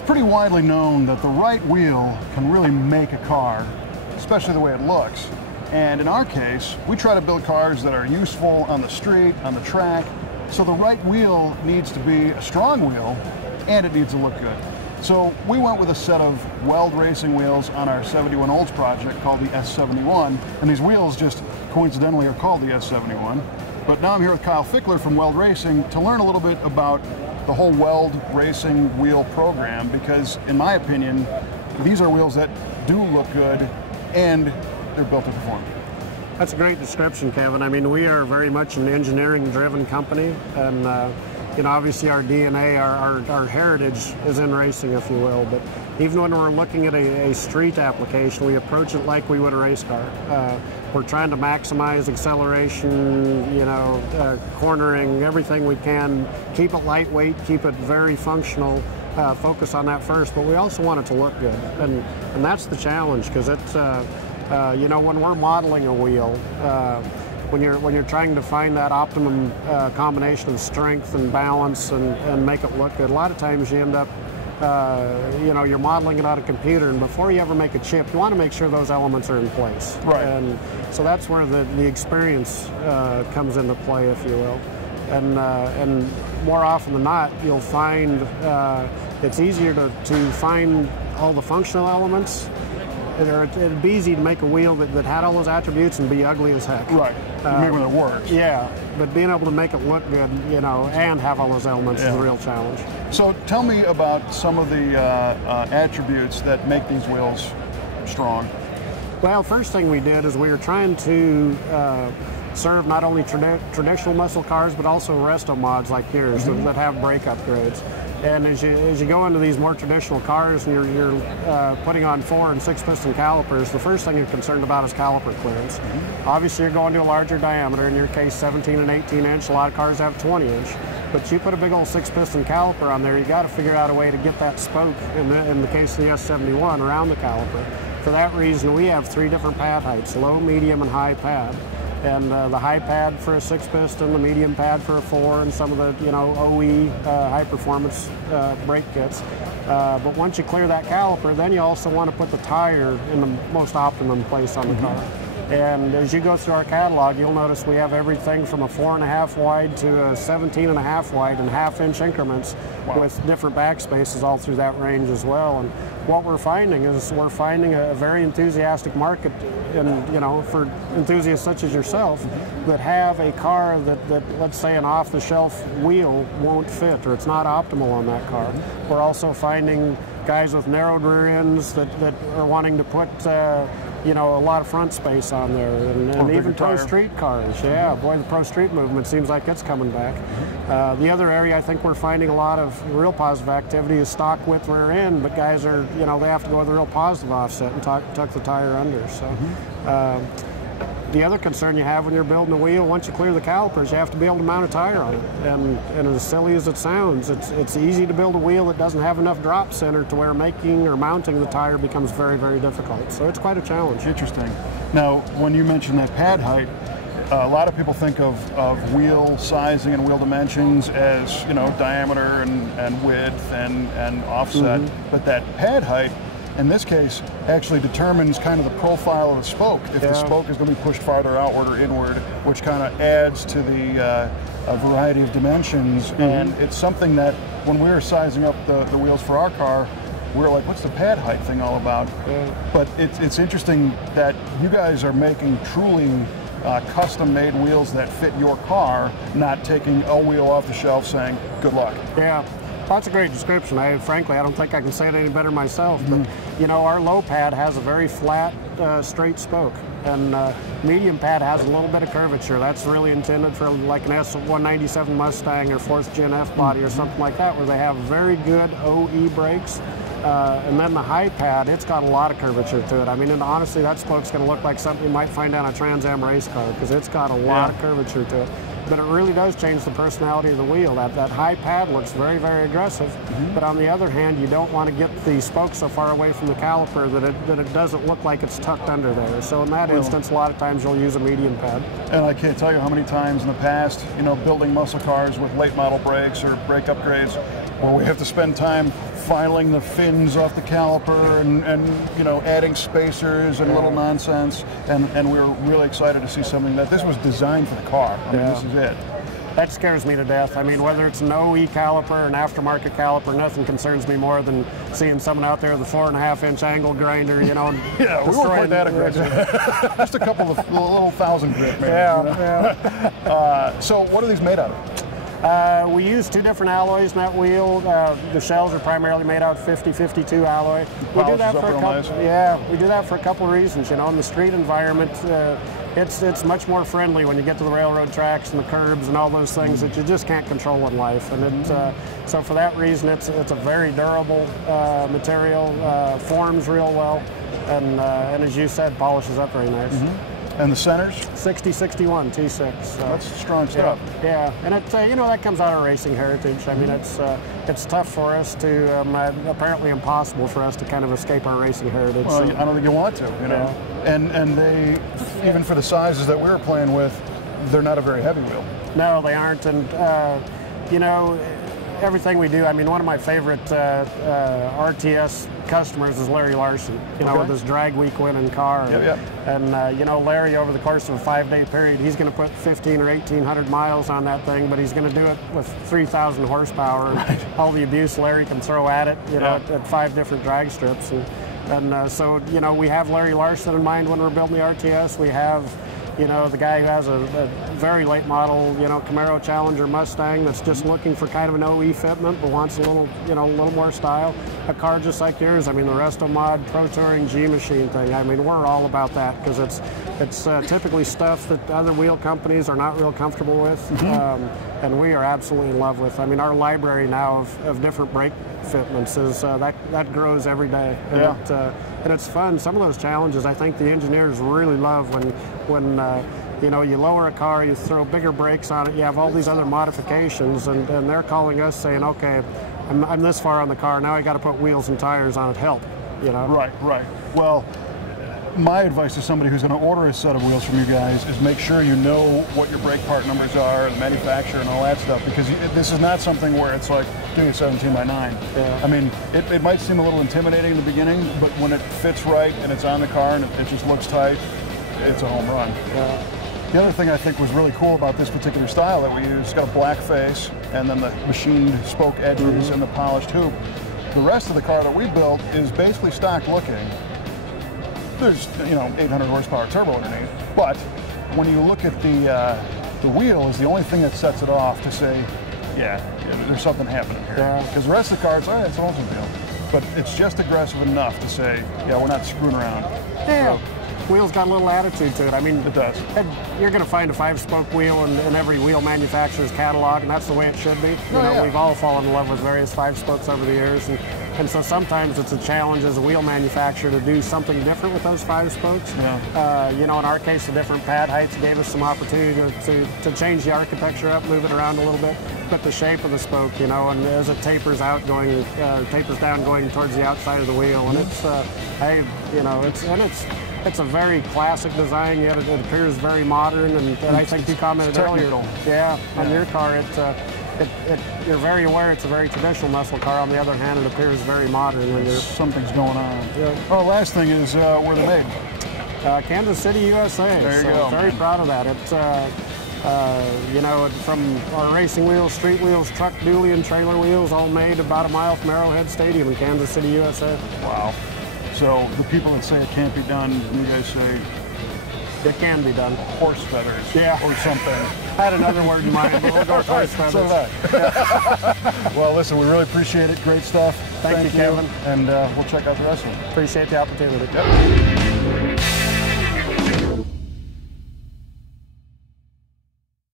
It's pretty widely known that the right wheel can really make a car, especially the way it looks. And in our case, we try to build cars that are useful on the street, on the track. So the right wheel needs to be a strong wheel, and it needs to look good. So we went with a set of Weld Racing wheels on our 71 Olds project called the S71. And these wheels just coincidentally are called the S71. But now I'm here with Kyle Fickler from Weld Racing to learn a little bit about the whole Weld Racing wheel program, because in my opinion, these are wheels that do look good and they're built to perform. That's a great description, Kevin. I mean, we are very much an engineering-driven company, and you know, obviously our DNA, our heritage is in racing, if you will. But even when we're looking at a street application, we approach it like we would a race car. We're trying to maximize acceleration, you know, cornering, everything we can. Keep it lightweight, keep it very functional. Focus on that first, but we also want it to look good, and that's the challenge, because it's. You know, when we're modeling a wheel, when you're trying to find that optimum combination of strength and balance and make it look good, a lot of times you end up, you know, you're modeling it on a computer, and before you ever make a chip, you want to make sure those elements are in place. Right. And so that's where the experience comes into play, if you will. And more often than not, you'll find it's easier to find all the functional elements. It'd be easy to make a wheel that had all those attributes and be ugly as heck. Right. Maybe when it works. Yeah, but being able to make it look good, you know, and have all those elements is a real challenge. So tell me about some of the attributes that make these wheels strong. Well, first thing we did is we were trying to serve not only traditional muscle cars, but also Resto mods like yours that have brake upgrades. And as you go into these more traditional cars and you're putting on 4- and 6-piston calipers, the first thing you're concerned about is caliper clearance. Obviously, you're going to a larger diameter, in your case 17 and 18 inch, a lot of cars have 20 inch. But you put a big old 6-piston caliper on there, you got to figure out a way to get that spoke, in the case of the S71, around the caliper. For that reason, we have 3 different pad heights, low, medium, and high pad. And the high pad for a 6-piston, the medium pad for a 4, and some of the, you know, OE high-performance brake kits. But once you clear that caliper, then you also want to put the tire in the most optimum place on the car. And as you go through our catalog, you'll notice we have everything from a 4.5 wide to a 17.5 wide in half-inch increments with different backspaces all through that range as well. And what we're finding is we're finding a very enthusiastic market, and you know, for enthusiasts such as yourself that have a car that let's say an off-the-shelf wheel won't fit, or it's not optimal on that car. We're also finding guys with narrowed rear ends that are wanting to put you know, a lot of front space on there, and even pro street cars. Yeah, boy, the pro street movement seems like it's coming back. The other area I think we're finding a lot of real positive activity is stock width rear end, but guys are, you know, they have to go with a real positive offset and tuck the tire under. So the other concern you have when you're building a wheel, once you clear the calipers, you have to be able to mount a tire on it. And as silly as it sounds, it's easy to build a wheel that doesn't have enough drop center to where making or mounting the tire becomes very, very difficult. So it's quite a challenge. Interesting. Now, when you mention that pad height, a lot of people think of wheel sizing and wheel dimensions as, you know, diameter and width and offset, but that pad height, in this case, actually determines kind of the profile of the spoke. If the spoke is going to be pushed farther outward or inward, which kind of adds to the variety of dimensions. And it's something that when we were sizing up the wheels for our car, we were like, what's the pad height thing all about? But it's interesting that you guys are making truly custom-made wheels that fit your car, not taking a wheel off the shelf saying, good luck. Yeah. That's a great description. Frankly, I don't think I can say it any better myself. But you know, our low pad has a very flat, straight spoke, and medium pad has a little bit of curvature. That's really intended for like an S197 Mustang or 4th Gen F body or something like that, where they have very good OE brakes. And then the high pad, it's got a lot of curvature to it. I mean, and honestly, that spoke's going to look like something you might find on a Trans Am race car, because it's got a lot of curvature to it. But it really does change the personality of the wheel. That high pad looks very, very aggressive, but on the other hand, you don't want to get the spoke so far away from the caliper that it doesn't look like it's tucked under there. So in that instance, a lot of times you'll use a medium pad. And I can't tell you how many times in the past, you know, building muscle cars with late model brakes or brake upgrades, where we have to spend time filing the fins off the caliper and you know, adding spacers and little nonsense. And we were really excited to see something that this was designed for the car. I mean, this is it. That scares me to death. I mean, whether it's an OE caliper or an aftermarket caliper, nothing concerns me more than seeing someone out there with a 4.5-inch angle grinder, you know. Yeah, we weren't quite that aggressive. Just a couple of little 1,000 grit, maybe. Yeah. So what are these made out of? We use 2 different alloys in that wheel. The shells are primarily made out of 50-52 alloy. We do that for a couple. We do that for a couple of reasons. You know, in the street environment, it's much more friendly when you get to the railroad tracks and the curbs and all those things that you just can't control in life. And so for that reason, it's a very durable material, forms real well, and as you said, polishes up very nice. And the centers? 60-61 T6. So. That's strong stuff. Yeah, and it you know, that comes out of racing heritage. I mean, it's tough for us to apparently impossible for us to kind of escape our racing heritage. Well, so. I don't think you want to, you know. And they, even for the sizes that we were playing with, they're not a very heavy wheel. No, they aren't. And you know, everything we do. I mean, one of my favorite RTS customers is Larry Larson. You know, with his drag week winning car. And you know, Larry, over the course of a 5-day period, he's going to put 1,500 or 1,800 miles on that thing, but he's going to do it with 3,000 horsepower. And all the abuse Larry can throw at it. You know, at 5 different drag strips. And so, you know, we have Larry Larson in mind when we're building the RTS. We have, you know, the guy who has a very late model, you know, Camaro Challenger Mustang that's just looking for kind of an OE fitment but wants a little, you know, a little more style. A car just like yours. I mean, the Resto Mod Pro Touring G Machine thing. I mean, we're all about that because it's typically stuff that other wheel companies are not real comfortable with, and we are absolutely in love with. I mean, our library now of different brake fitments is that grows every day. And it's fun. Some of those challenges, I think the engineers really love when you know, you lower a car, you throw bigger brakes on it, you have all these other modifications, and they're calling us saying, okay, I'm this far on the car, now I got to put wheels and tires on it, help, you know? Right. Well, my advice to somebody who's going to order a set of wheels from you guys is make sure you know what your brake part numbers are, the manufacturer, and all that stuff, because this is not something where it's like, give me a 17x9. I mean, it might seem a little intimidating in the beginning, but when it fits right and it's on the car and it just looks tight, it's a home run. The other thing I think was really cool about this particular style that we use, it's got a black face and then the machined spoke edges and the polished hoop. The rest of the car that we built is basically stock looking. There's, you know, 800 horsepower turbo underneath, but when you look at the wheel is the only thing that sets it off to say, yeah, there's something happening here. Because the rest of the car is, all right, it's an Oldsmobile. But it's just aggressive enough to say, yeah, we're not screwing around. So, wheel's got a little attitude to it. I mean, it does. You're going to find a 5-spoke wheel in every wheel manufacturer's catalog, and that's the way it should be. You know, we've all fallen in love with various 5-spokes over the years, and so sometimes it's a challenge as a wheel manufacturer to do something different with those 5 spokes. You know, in our case, the different pad heights gave us some opportunity to change the architecture up, move it around a little bit, but the shape of the spoke, you know, and as it tapers out, tapers down, going towards the outside of the wheel, and it's, you know, it's a very classic design, yet it appears very modern, and I think you commented earlier. On your car, you're very aware it's a very traditional muscle car. On the other hand, it appears very modern when something's going on. Oh, last thing is where they're made. Kansas City, USA. There you go. Very proud of that. It's you know, from our racing wheels, street wheels, truck, dually, and trailer wheels, all made about a mile from Arrowhead Stadium in Kansas City, USA. Wow. So the people that say it can't be done, you guys say it can be done. Horse feathers, or something. I had another word in mind, but we'll go with horse feathers. So did I. Well, listen, we really appreciate it. Great stuff. Thank you, Kevin. And we'll check out the rest of it. Appreciate the opportunity.